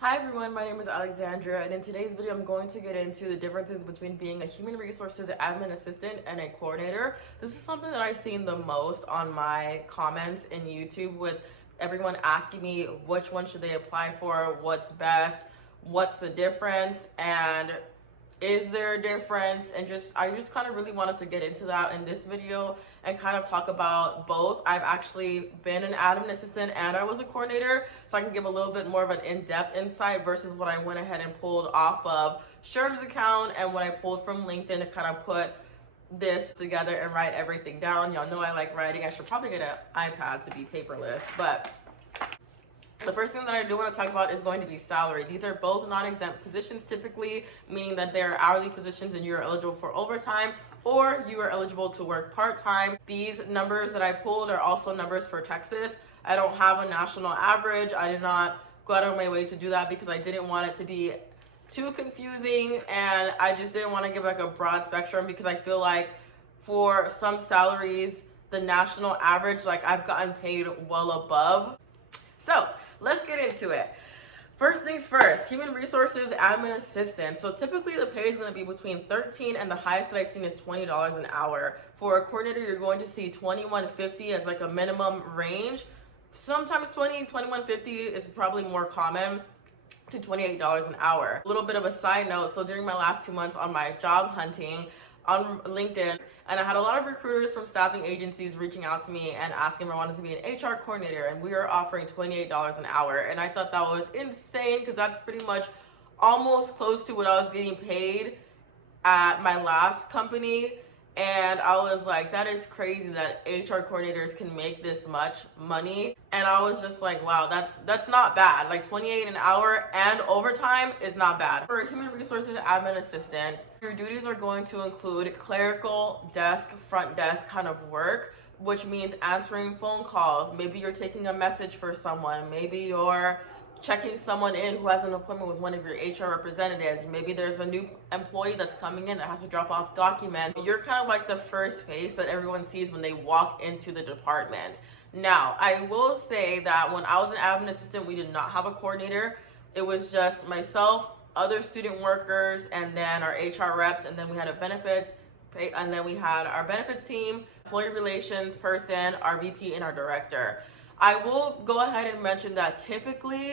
Hi everyone, my name is Alexandra, and in today's video I'm going to get into the differences between being a human resources admin assistant and a coordinator. This is something that I've seen the most on my comments in YouTube, with everyone asking me which one should they apply for, what's best, what's the difference, and is there a difference. And I just kind of really wanted to get into that in this video and kind of talk about both. I've actually been an admin assistant and I was a coordinator, so I can give a little bit more of an in-depth insight versus what I went ahead and pulled off of Sherm's account and what I pulled from LinkedIn to kind of put this together and write everything down. Y'all know I like writing. I should probably get an iPad to be paperless, but the first thing that I do want to talk about is going to be salary. These are both non-exempt positions typically, meaning that they're hourly positions and you're eligible for overtime, or you are eligible to work part-time. These numbers that I pulled are also numbers for Texas. I don't have a national average. I did not go out of my way to do that because I didn't want it to be too confusing, and I just didn't want to give like a broad spectrum, because I feel like for some salaries, the national average, like I've gotten paid well above. So let's get into it. First things first, human resources admin assistant. So typically the pay is going to be between 13 and the highest that I've seen is $20 an hour. For a coordinator, you're going to see 21.50 as like a minimum range. Sometimes 21.50 is probably more common, to $28 an hour. A little bit of a side note, so during my last 2 months on my job hunting on LinkedIn, and I had a lot of recruiters from staffing agencies reaching out to me and asking if I wanted to be an HR coordinator, and we were offering $28 an hour. And I thought that was insane, because that's pretty much almost close to what I was getting paid at my last company. And I was like, that is crazy that HR coordinators can make this much money. And I was just like, wow, that's not bad. Like 28 an hour and overtime is not bad. For a human resources admin assistant, your duties are going to include clerical, desk, front desk kind of work, which means answering phone calls. Maybe you're taking a message for someone. Maybe you're checking someone in who has an appointment with one of your HR representatives. Maybe there's a new employee that's coming in that has to drop off documents. You're kind of like the first face that everyone sees when they walk into the department. Now, I will say that when I was an admin assistant, we did not have a coordinator. It was just myself, other student workers, and then our HR reps, and then we had a benefits, and then we had our benefits team, employee relations person, our VP, and our director. I will go ahead and mention that typically,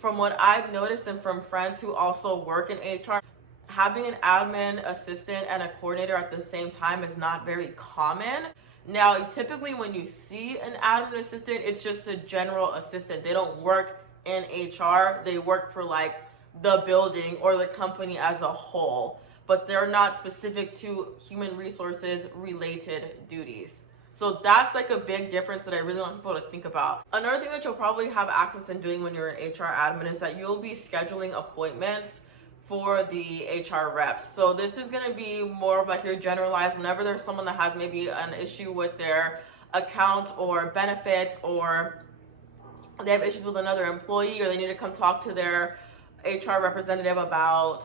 from what I've noticed and from friends who also work in HR, having an admin assistant and a coordinator at the same time is not very common. Now, typically when you see an admin assistant, it's just a general assistant. They don't work in HR. They work for like the building or the company as a whole, but they're not specific to human resources related duties. So that's like a big difference that I really want people to think about. Another thing that you'll probably have access in doing when you're an HR admin is that you'll be scheduling appointments for the HR reps. So this is going to be more of like your generalized, whenever there's someone that has maybe an issue with their account or benefits, or they have issues with another employee, or they need to come talk to their HR representative about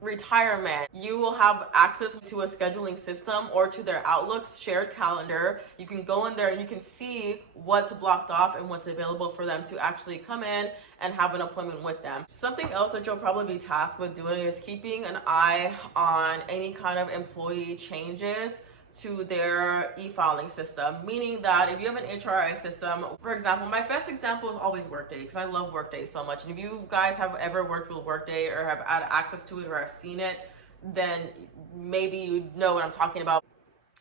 retirement. You will have access to a scheduling system or to their Outlook's shared calendar. You can go in there and you can see what's blocked off and what's available for them to actually come in and have an appointment with them. Something else that you'll probably be tasked with doing is keeping an eye on any kind of employee changes to their e-filing system, meaning that if you have an HRI system, for example, my best example is always Workday, because I love Workday so much. And if you guys have ever worked with Workday or have had access to it or have seen it, then maybe you know what I'm talking about.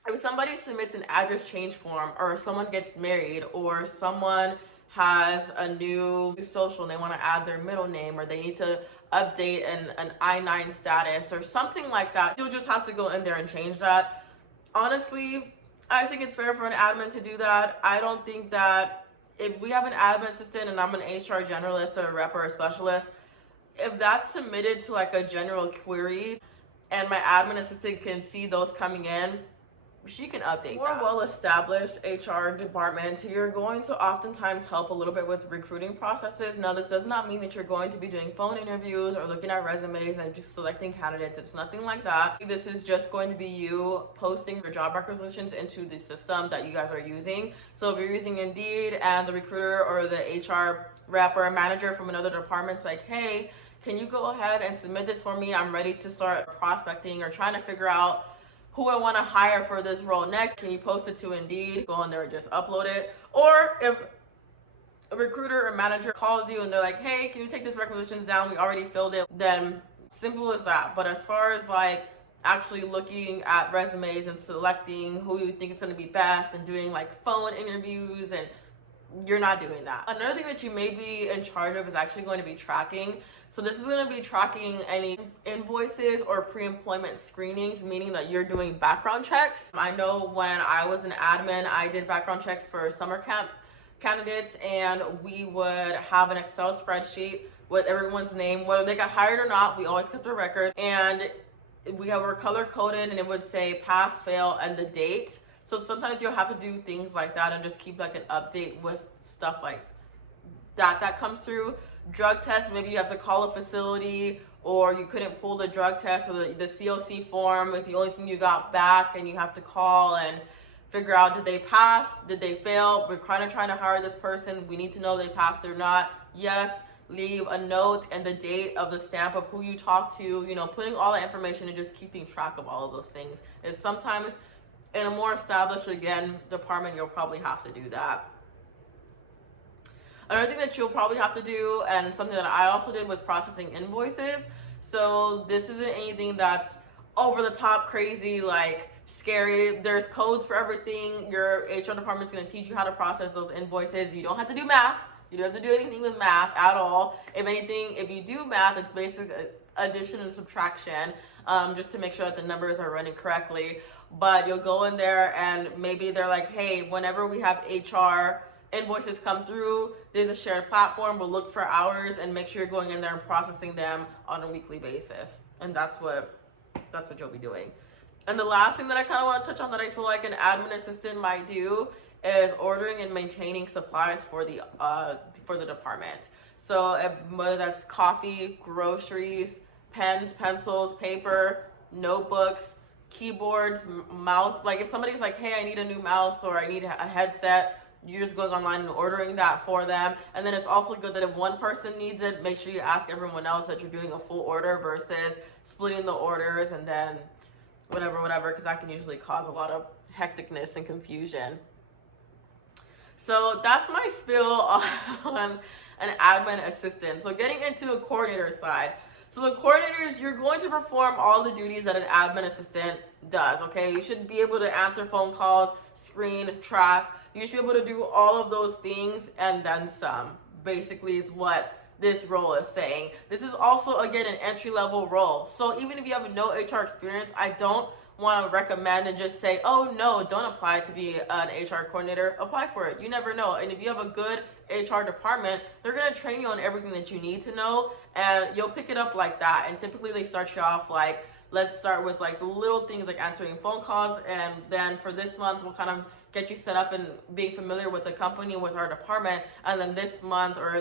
If somebody submits an address change form, or someone gets married, or someone has a new social and they want to add their middle name, or they need to update an I-9 status or something like that, you'll just have to go in there and change that. Honestly, I think it's fair for an admin to do that. I don't think that if we have an admin assistant and I'm an HR generalist or a rep or a specialist, if that's submitted to like a general query and my admin assistant can see those coming in, she can update that. For well-established HR departments, you're going to oftentimes help a little bit with recruiting processes. Now, this does not mean that you're going to be doing phone interviews or looking at resumes and just selecting candidates. It's nothing like that. This is just going to be you posting your job requisitions into the system that you guys are using. So if you're using Indeed and the recruiter or the HR rep or a manager from another department is like, hey, can you go ahead and submit this for me? I'm ready to start prospecting or trying to figure out who I want to hire for this role next. Can you post it to Indeed? Go on there and just upload it. Or if a recruiter or manager calls you and they're like, hey, can you take these requisitions down? We already filled it. Then simple as that. But as far as like actually looking at resumes and selecting who you think is going to be best and doing like phone interviews, and you're not doing that. Another thing that you may be in charge of is actually going to be tracking. So this is going to be tracking any invoices or pre-employment screenings, meaning that you're doing background checks. I know when I was an admin, I did background checks for summer camp candidates, and we would have an Excel spreadsheet with everyone's name, whether they got hired or not. We always kept a record, and were color coded, and it would say pass, fail, and the date. So sometimes you'll have to do things like that and just keep like an update with stuff like that comes through. Drug tests, maybe you have to call a facility, or you couldn't pull the drug test, or the COC form is the only thing you got back, and you have to call and figure out, did they pass, did they fail? We're trying to hire this person, we need to know they passed or not. Yes, leave a note and the date of the stamp of who you talked to, you know, putting all that information and just keeping track of all of those things. Is sometimes in a more established, again, department, you'll probably have to do that. Another thing that you'll probably have to do, and something that I also did, was processing invoices. So this isn't anything that's over the top crazy, like scary. There's codes for everything. Your HR department's going to teach you how to process those invoices. You don't have to do math. You don't have to do anything with math at all. If anything, if you do math, it's basic addition and subtraction, just to make sure that the numbers are running correctly. But you'll go in there and maybe they're like, hey, whenever we have HR invoices come through, there's a shared platform. We'll look for hours and make sure you're going in there and processing them on a weekly basis. And that's what you'll be doing. And the last thing that I kind of want to touch on that I feel like an admin assistant might do is ordering and maintaining supplies for the department. So whether that's coffee, groceries, pens, pencils, paper, notebooks, keyboards, mouse. Like if somebody's like, hey, I need a new mouse or I need a headset, you're just going online and ordering that for them. And then it's also good that if one person needs it, make sure you ask everyone else that you're doing a full order versus splitting the orders and then whatever, because that can usually cause a lot of hecticness and confusion. So that's my spiel on an admin assistant. So getting into a coordinator side. So the coordinators, you're going to perform all the duties that an admin assistant does, okay? You should be able to answer phone calls, screen, track. You should be able to do all of those things and then some, basically is what this role is saying. This is also, again, an entry-level role. So even if you have no HR experience, I don't want to recommend and just say, oh no, don't apply to be an HR coordinator. Apply for it. You never know. And if you have a good HR department, they're going to train you on everything that you need to know, and you'll pick it up like that. And typically they start you off like, let's start with like the little things like answering phone calls, and then for this month we'll kind of get you set up and being familiar with the company, with our department, and then this month or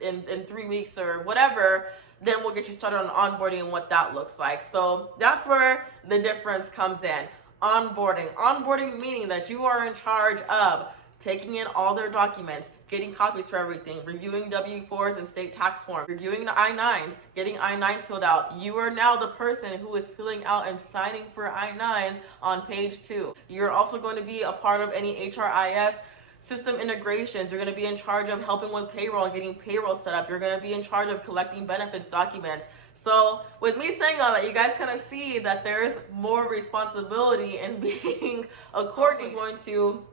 in 3 weeks or whatever, then we'll get you started on onboarding and what that looks like. So that's where the difference comes in. Onboarding meaning that you are in charge of taking in all their documents, getting copies for everything, reviewing W-4s and state tax forms, reviewing the I-9s, getting I-9s filled out. You are now the person who is filling out and signing for I-9s on page 2. You're also going to be a part of any HRIS system integrations. You're going to be in charge of helping with payroll and getting payroll set up. You're going to be in charge of collecting benefits documents. So with me saying all that, you guys kind of see that there's more responsibility in being a coordinator. Going to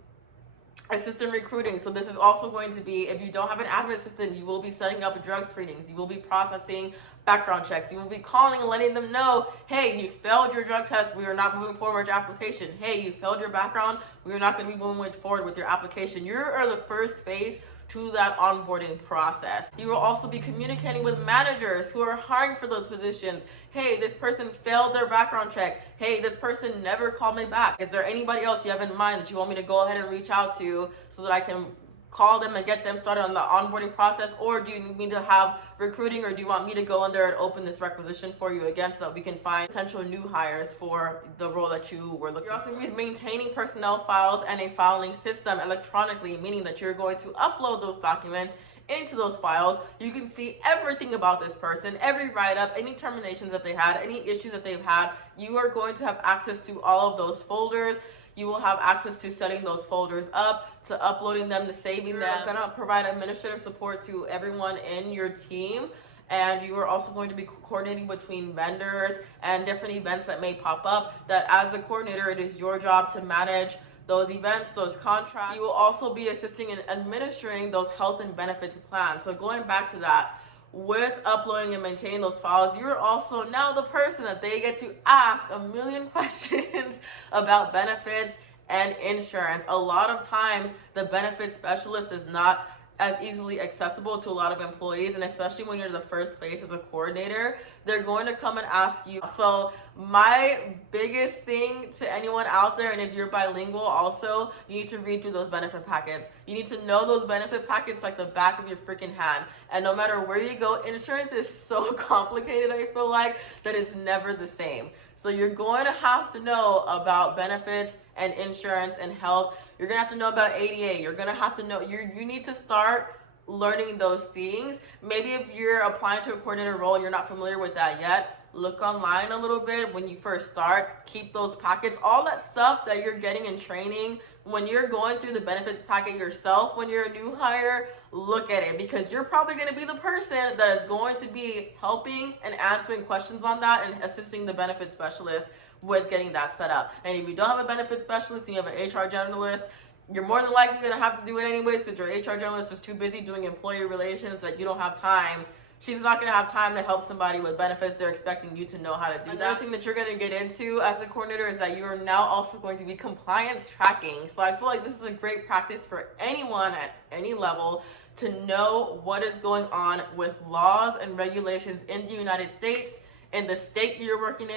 assistant recruiting. So this is also going to be, if you don't have an admin assistant, you will be setting up drug screenings. You will be processing background checks. You will be calling and letting them know, hey, you failed your drug test. We are not moving forward with your application. Hey, you failed your background. We are not going to be moving forward with your application. You are the first phase to that onboarding process. You will also be communicating with managers who are hiring for those positions. Hey, this person failed their background check. Hey, this person never called me back. Is there anybody else you have in mind that you want me to go ahead and reach out to so that I can call them and get them started on the onboarding process? Or do you need me to have recruiting, or do you want me to go in there and open this requisition for you again so that we can find potential new hires for the role that you were looking for? You're also going to be maintaining personnel files and a filing system electronically, meaning that you're going to upload those documents into those files. You can see everything about this person, every write-up, any terminations that they had, any issues that they've had. You are going to have access to all of those folders. You will have access to setting those folders up, to uploading them, to saving them. You're going to provide administrative support to everyone in your team, and you are also going to be coordinating between vendors and different events that may pop up, that as the coordinator, it is your job to manage those events, those contracts. You will also be assisting in administering those health and benefits plans. So going back to that, with uploading and maintaining those files, you're also now the person that they get to ask a million questions about benefits and insurance. A lot of times, the benefits specialist is not as easily accessible to a lot of employees, and especially when you're the first face as a coordinator, they're going to come and ask you. So my biggest thing to anyone out there, and if you're bilingual also, you need to read through those benefit packets. You need to know those benefit packets like the back of your freaking hand. And no matter where you go, insurance is so complicated, I feel like, that it's never the same. So you're going to have to know about benefits and insurance and health. You're going to have to know about ADA. You're going to have to know, you need to start learning those things. Maybe if you're applying to a coordinator role and you're not familiar with that yet, look online a little bit when you first start. Keep those packets, all that stuff that you're getting in training. When you're going through the benefits packet yourself, when you're a new hire, look at it, because you're probably going to be the person that is going to be helping and answering questions on that and assisting the benefits specialist with getting that set up. And if you don't have a benefits specialist and you have an HR generalist, you're more than likely going to have to do it anyways, because your HR generalist is too busy doing employee relations that you don't have time. She's not going to have time to help somebody with benefits. They're expecting you to know how to do that. Another thing that you're going to get into as a coordinator is that you are now also going to be compliance tracking. So I feel like this is a great practice for anyone at any level to know what is going on with laws and regulations in the United States, in the state you're working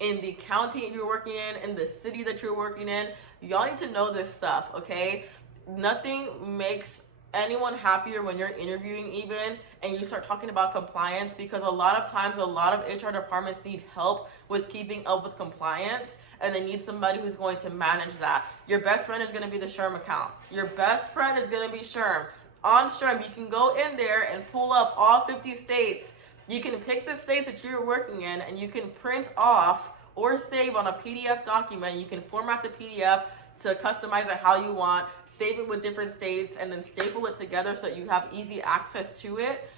in the county you're working in the city that you're working in. Y'all need to know this stuff, okay? Nothing makes anyone happier when you're interviewing even and you start talking about compliance, because a lot of times a lot of HR departments need help with keeping up with compliance, and they need somebody who's going to manage that. Your best friend is going to be the SHRM account. Your best friend is going to be SHRM. On SHRM, you can go in there and pull up all 50 states. You can pick the states that you're working in, and you can print off or save on a PDF document. You can format the PDF to customize it how you want, save it with different states, and then staple it together so that you have easy access to it.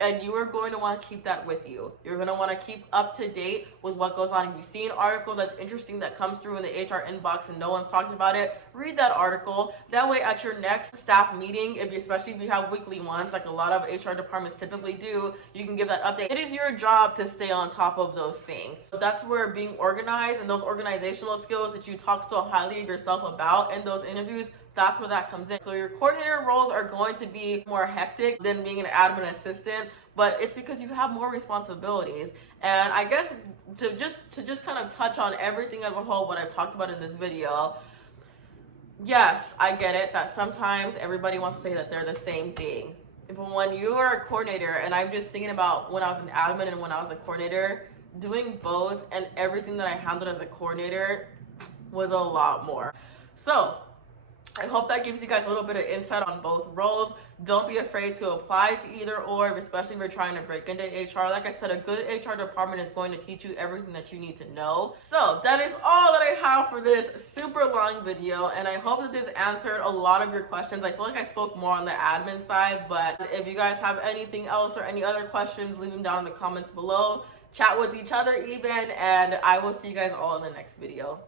And you are going to want to keep that with you. You're going to want to keep up to date with what goes on. If you see an article that's interesting that comes through in the HR inbox and no one's talking about it, read that article. That way at your next staff meeting, especially if you have weekly ones, like a lot of HR departments typically do, you can give that update. It is your job to stay on top of those things. So that's where being organized and those organizational skills that you talk so highly of yourself about in those interviews, that's where that comes in. So your coordinator roles are going to be more hectic than being an admin assistant, but it's because you have more responsibilities. And I guess to just kind of touch on everything as a whole, what I've talked about in this video, yes, I get it that sometimes everybody wants to say that they're the same thing. But when you are a coordinator, and I'm just thinking about when I was an admin and when I was a coordinator, doing both and everything that I handled as a coordinator was a lot more. So I hope that gives you guys a little bit of insight on both roles. Don't be afraid to apply to either or, especially if you're trying to break into HR. Like I said, a good HR department is going to teach you everything that you need to know. So that is all that I have for this super long video, and I hope that this answered a lot of your questions. I feel like I spoke more on the admin side, but if you guys have anything else or any other questions, leave them down in the comments below. Chat with each other even, and I will see you guys all in the next video.